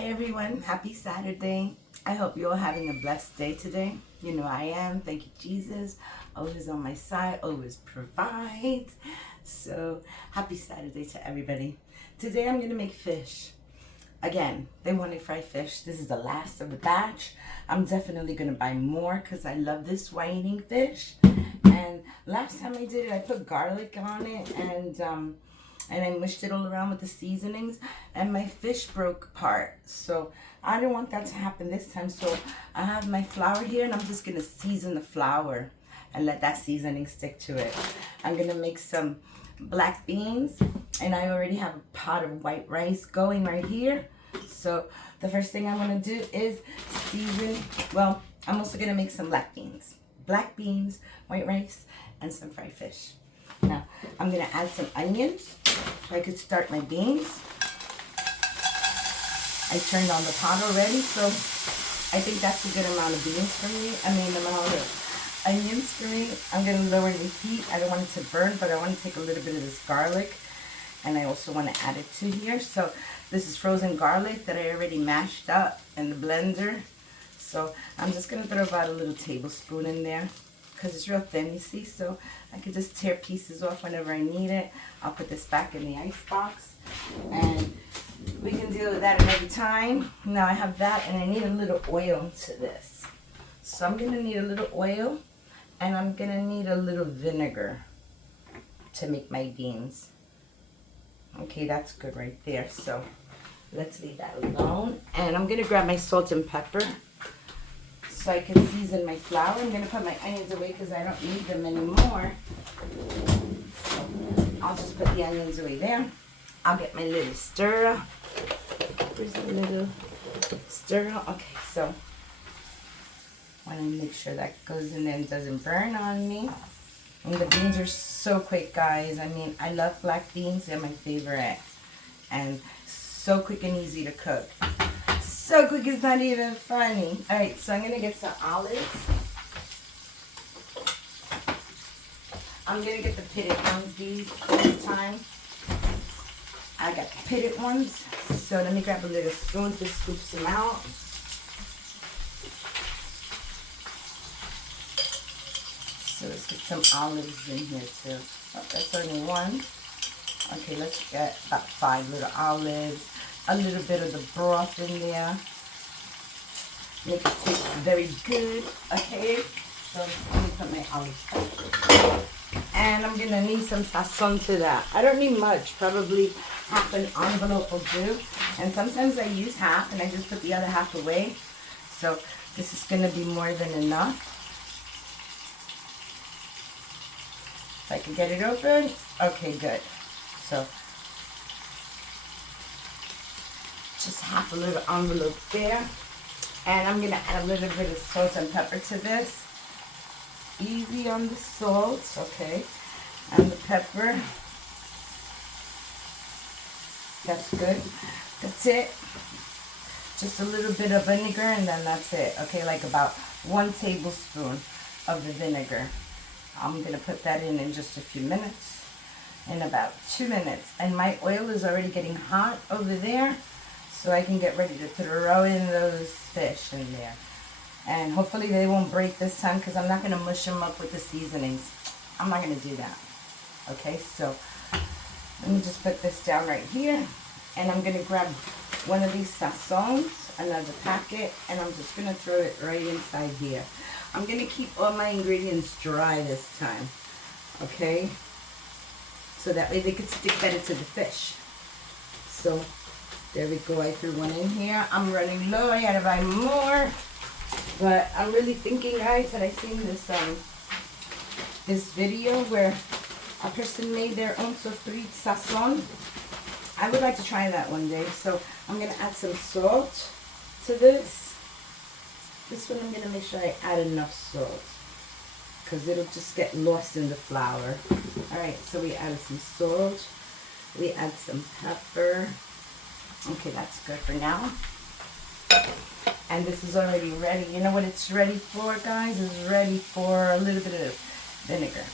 Hi everyone, happy Saturday. I hope you're all having a blessed day today. You know I am. Thank you, Jesus. Always on my side, always provides. So happy Saturday to everybody. Today I'm gonna make fish. Again, they wanted fried fish. This is the last of the batch. I'm definitely gonna buy more because I love this whiting fish. And last time I did it, I put garlic on it and I mushed it all around with the seasonings, and my fish broke apart. So I didn't want that to happen this time. So I have my flour here, and I'm just gonna season the flour and let that seasoning stick to it. I'm gonna make some black beans, and I already have a pot of white rice going right here. So the first thing I'm gonna do is season, well, I'm also gonna make some black beans, white rice, and some fried fish. Now, I'm going to add some onions so I could start my beans. I turned on the pot already, so I think that's a good amount of beans for me. Amount of onions for me. I'm going to lower the heat. I don't want it to burn, but I want to take a little bit of this garlic, and I also want to add it to here. So this is frozen garlic that I already mashed up in the blender. So I'm just going to throw about a little tablespoon in there, because it's real thin, you see, so I could just tear pieces off whenever I need it. I'll put this back in the ice box, and we can deal with that another time. Now I have that, and I need a little oil to this. So I'm gonna need a little oil, and I'm gonna need a little vinegar to make my beans. Okay, that's good right there. So let's leave that alone. And I'm gonna grab my salt and pepper so I can season my flour. I'm going to put my onions away because I don't need them anymore. So I'll just put the onions away there. I'll get my little stirrer. Where's the little stirrer? Okay, so I want to make sure that goes in there and doesn't burn on me. And the beans are so quick, guys. I mean, I love black beans. They're my favorite. And so quick and easy to cook. So quick, it's not even funny. All right, so I'm gonna get some olives. I'm gonna get the pitted ones this time. I got the pitted ones. So let me grab a little spoon to scoop some out. So let's get some olives in here too. Oh, that's only one. Okay, let's get about 5 little olives. A little bit of the broth in there. Make it taste very good. Okay, so let me put my olives back. And I'm gonna need some sazon to that. I don't need much, probably half an envelope will do. And sometimes I use half and I just put the other half away. So this is gonna be more than enough. If I can get it open, okay, good. So just half a little envelope there. And I'm going to add a little bit of salt and pepper to this. Easy on the salt, okay. And the pepper. That's good. That's it. Just a little bit of vinegar and then that's it. Okay, like about 1 tablespoon of the vinegar. I'm going to put that in just a few minutes. In about 2 minutes. And my oil is already getting hot over there. So I can get ready to throw in those fish in there. And hopefully they won't break this time because I'm not going to mush them up with the seasonings. I'm not going to do that. Okay, so let me just put this down right here. And I'm going to grab one of these sazons, another packet, and I'm just going to throw it right inside here. I'm going to keep all my ingredients dry this time. Okay? So that way they could stick better to the fish. So there we go, I threw one in here. I'm running low, I gotta buy more. But I'm really thinking, guys, that I seen this video where a person made their own sofrit sazon. I would like to try that one day. So I'm gonna add some salt to this. This one I'm gonna make sure I add enough salt, because it'll just get lost in the flour. Alright, so we added some salt. We add some pepper. Okay, that's good for now. And this is already ready. You know what it's ready for, guys? It's ready for a little bit of vinegar.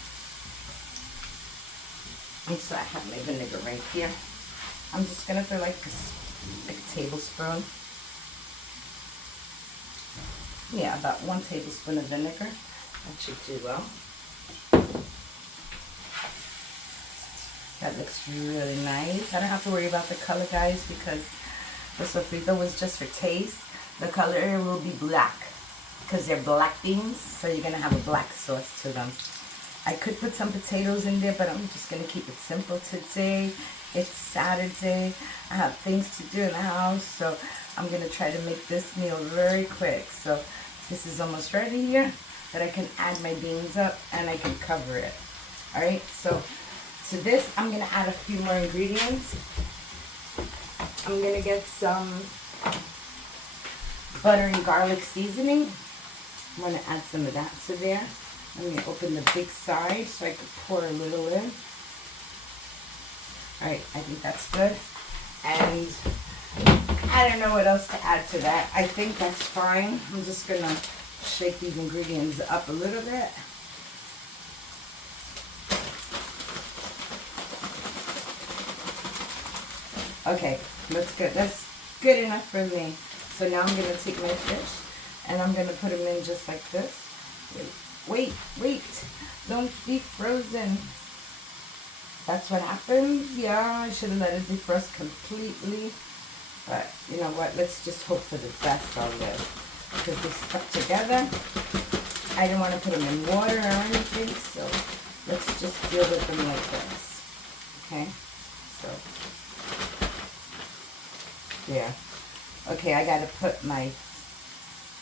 And so I have my vinegar right here. I'm just going to throw like a tablespoon. Yeah, about 1 tablespoon of vinegar. That should do well. That looks really nice. I don't have to worry about the color, guys, because the sofrito was just for taste. The color will be black because they're black beans, so you're going to have a black sauce to them. I could put some potatoes in there, but I'm just going to keep it simple today. It's Saturday. I have things to do in the house, so I'm going to try to make this meal very quick. So this is almost ready here, that I can add my beans up and I can cover it. Alright, so to this, I'm going to add a few more ingredients. I'm going to get some butter and garlic seasoning. I'm going to add some of that to there. I'm going to open the big side so I can pour a little in. Alright, I think that's good. And I don't know what else to add to that. I think that's fine. I'm just going to shake these ingredients up a little bit. Okay, that's good. That's good enough for me. So now I'm going to take my fish and I'm going to put them in just like this. Wait. Don't be frozen. That's what happens. Yeah, I should have let it defrost completely. But you know what? Let's just hope for the best on this. Because they stuck together. I don't want to put them in water or anything. So let's just deal with them like this. Okay? So, there. Okay, I got to put my...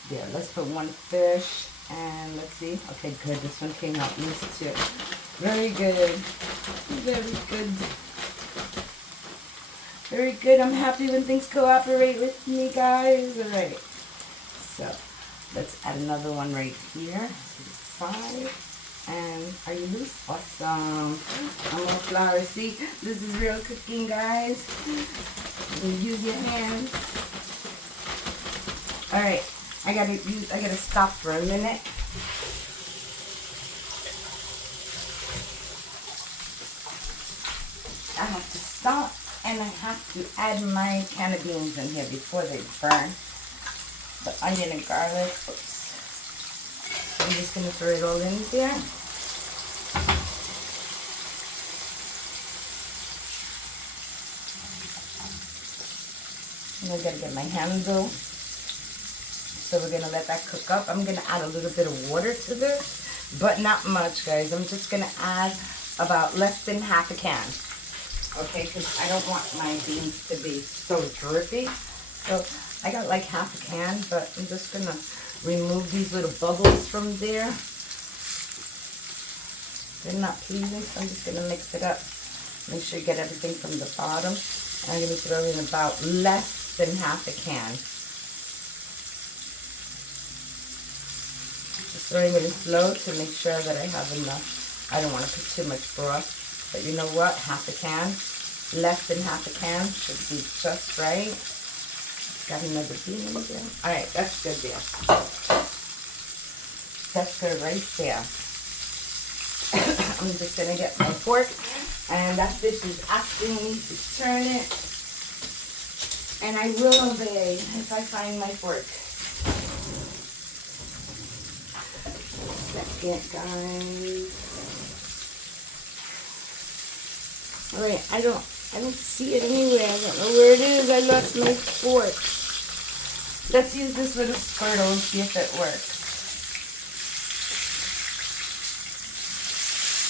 There, let's put one fish. And let's see. Okay, good. This one came out loose too. Very good. Very good. Very good. I'm happy when things cooperate with me, guys. All right. So, let's add another one right here to the side. And are you loose? Awesome. I'm on flour. See, this is real cooking, guys. You use your hands. All right. I gotta stop for a minute. I have to stop and I have to add my can of beans in here before they burn. The onion and garlic. Oops. I'm just gonna throw it all in there. And I gotta get my handle. So we're going to let that cook up. I'm going to add a little bit of water to this, but not much, guys. I'm just going to add about less than half a can. Okay, because I don't want my beans to be so drippy. So I got like half a can, but I'm just going to remove these little bubbles from there. They're not pleasing, so I'm just going to mix it up. Make sure you get everything from the bottom. I'm going to throw in about less than half a can. Just throwing it in slow to make sure that I have enough. I don't want to put too much broth, but you know what? Half a can, less than half a can should be just right. Got another bean in there. All right, that's good there. That's good right there. I'm just gonna get my fork, and that fish is asking me to turn it, and I will obey if I find my fork. Second, guys. Alright, I don't see it anywhere. I don't know where it is. I lost my fork. Let's use this little skirtle and see if it works.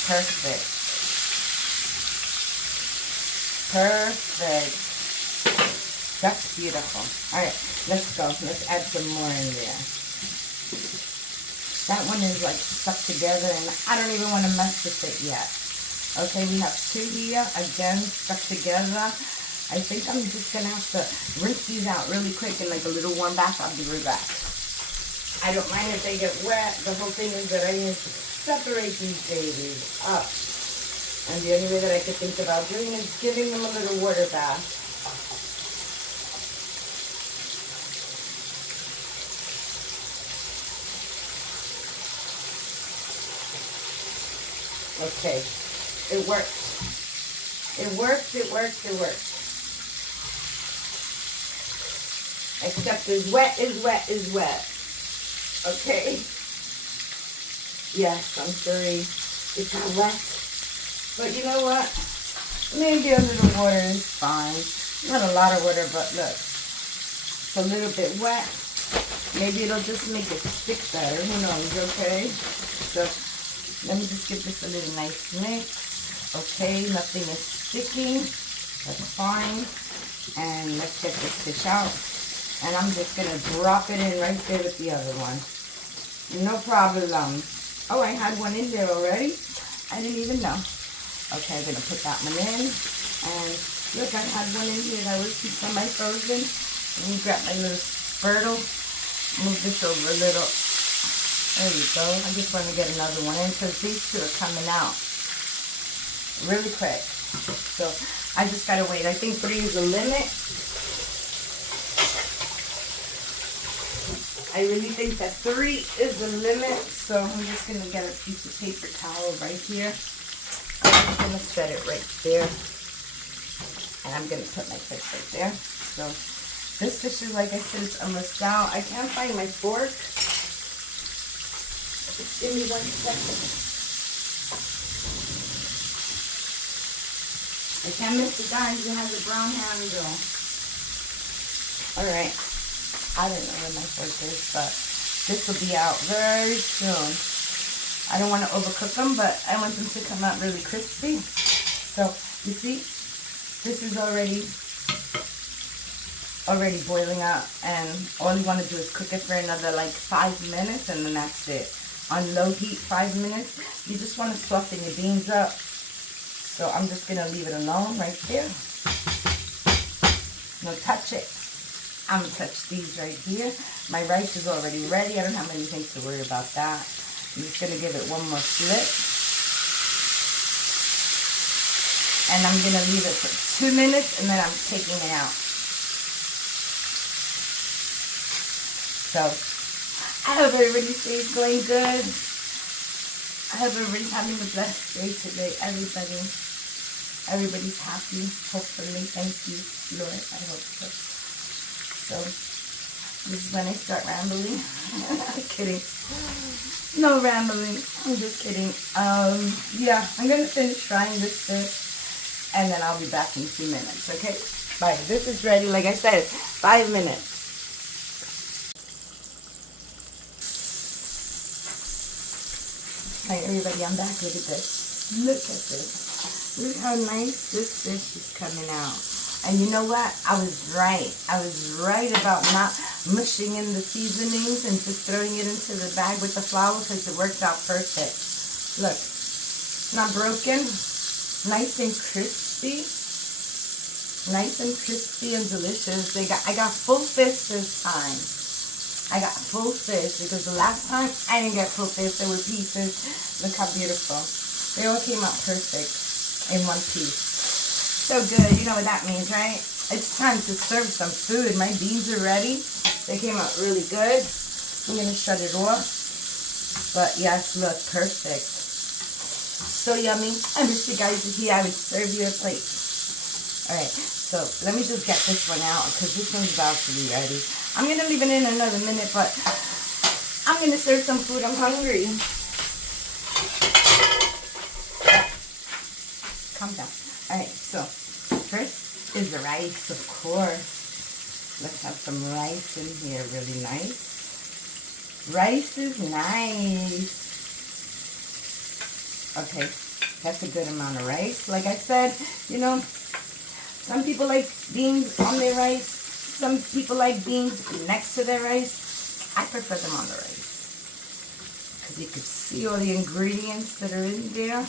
Perfect. Perfect. That's beautiful. Alright, let's go. Let's add some more in there. That one is like stuck together and I don't even want to mess with it yet. Okay, we have two here, again, stuck together. I think I'm just going to have to rinse these out really quick in like a little warm bath. I'll be right back. I don't mind if they get wet. The whole thing is that I need to separate these babies up. And the only way that I could think about doing is giving them a little water bath. Okay, it worked. It worked, it worked, it worked. Except as wet is wet is wet. Okay. Yes, I'm sorry. It got wet. But you know what? Maybe a little water is fine. Not a lot of water, but look. It's a little bit wet. Maybe it'll just make it stick better. Who knows, okay? So let me just give this a little nice mix. Okay, nothing is sticking. That's fine. And let's get this fish out. And I'm just going to drop it in right there with the other one. No problem. Oh, I had one in there already. I didn't even know. Okay, I'm going to put that one in. And look, I had one in here that was semi-frozen. Let me grab my little spurtle. Move this over a little. There you go. I just want to get another one in because these two are coming out really quick. So I just got to wait. I think 3 is the limit. I really think that 3 is the limit. So I'm just going to get a piece of paper towel right here. I'm going to set it right there. And I'm going to put my fish right there. So this fish is, like I said, it's almost out. I can't find my fork. Just give me 1 second. I can't miss the guy who has a brown handle. Alright. I don't know where my fork is, but this will be out very soon. I don't want to overcook them, but I want them to come out really crispy. So, you see, this is already boiling up, and all you want to do is cook it for another like 5 minutes, and then that's it. On low heat, 5 minutes. You just want to soften your beans up. So I'm just going to leave it alone right there. No, touch it. I'm going to touch these right here. My rice is already ready. I don't have anything to worry about that. I'm just going to give it one more flip. And I'm going to leave it for 2 minutes, and then I'm taking it out. So, I hope everybody's day is going good. I hope everybody's having a blessed day today. Everybody's happy, hopefully. Thank you, Lord. I hope so. So, this is when I start rambling. I'm kidding. No rambling. I'm just kidding. Yeah, I'm going to finish frying this fish, and then I'll be back in 2 minutes, okay? Bye. This is ready, like I said, 5 minutes. Hi, everybody. I'm back. Look at this. Look at this. Look how nice this fish is coming out. And you know what? I was right. I was right about not mushing in the seasonings and just throwing it into the bag with the flour because it worked out perfect. Look. Not broken. Nice and crispy. Nice and crispy and delicious. I got full fish this time. I got full fish because the last time I didn't get full fish. There were pieces. Look how beautiful. They all came out perfect in one piece. So good. You know what that means, right? It's time to serve some food. My beans are ready. They came out really good. I'm going to shut it off. But yes, look, perfect. So yummy. I wish you guys were here. I would serve you a plate. Alright, so let me just get this one out because this one's about to be ready. I'm going to leave it in another minute, but I'm going to serve some food. I'm hungry. Calm down. Alright, so first is the rice, of course. Let's have some rice in here, really nice. Rice is nice. Okay, that's a good amount of rice. Like I said, you know, some people like beans on their rice. Some people like beans next to their rice. I prefer them on the rice because you can see all the ingredients that are in there.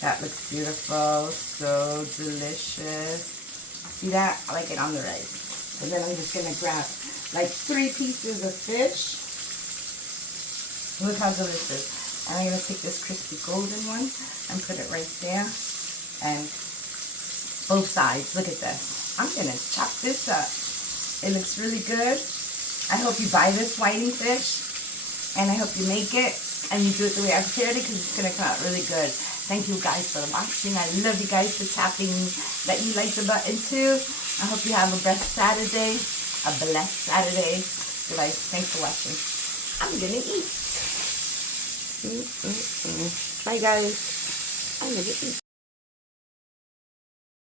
That looks beautiful, so delicious. See that? I like it on the rice. And then I'm just gonna grab like 3 pieces of fish. Look how delicious. And I'm gonna take this crispy golden one and put it right there. And both sides, look at this. I'm gonna chop this up. It looks really good. I hope you buy this whiting fish. And I hope you make it and you do it the way I prepared it because it's gonna come out really good. Thank you guys for watching. I love you guys for tapping that you like the button too. I hope you have a best Saturday. a blessed Saturday. Guys, thanks for watching. I'm gonna eat. Bye, guys. I'm gonna eat.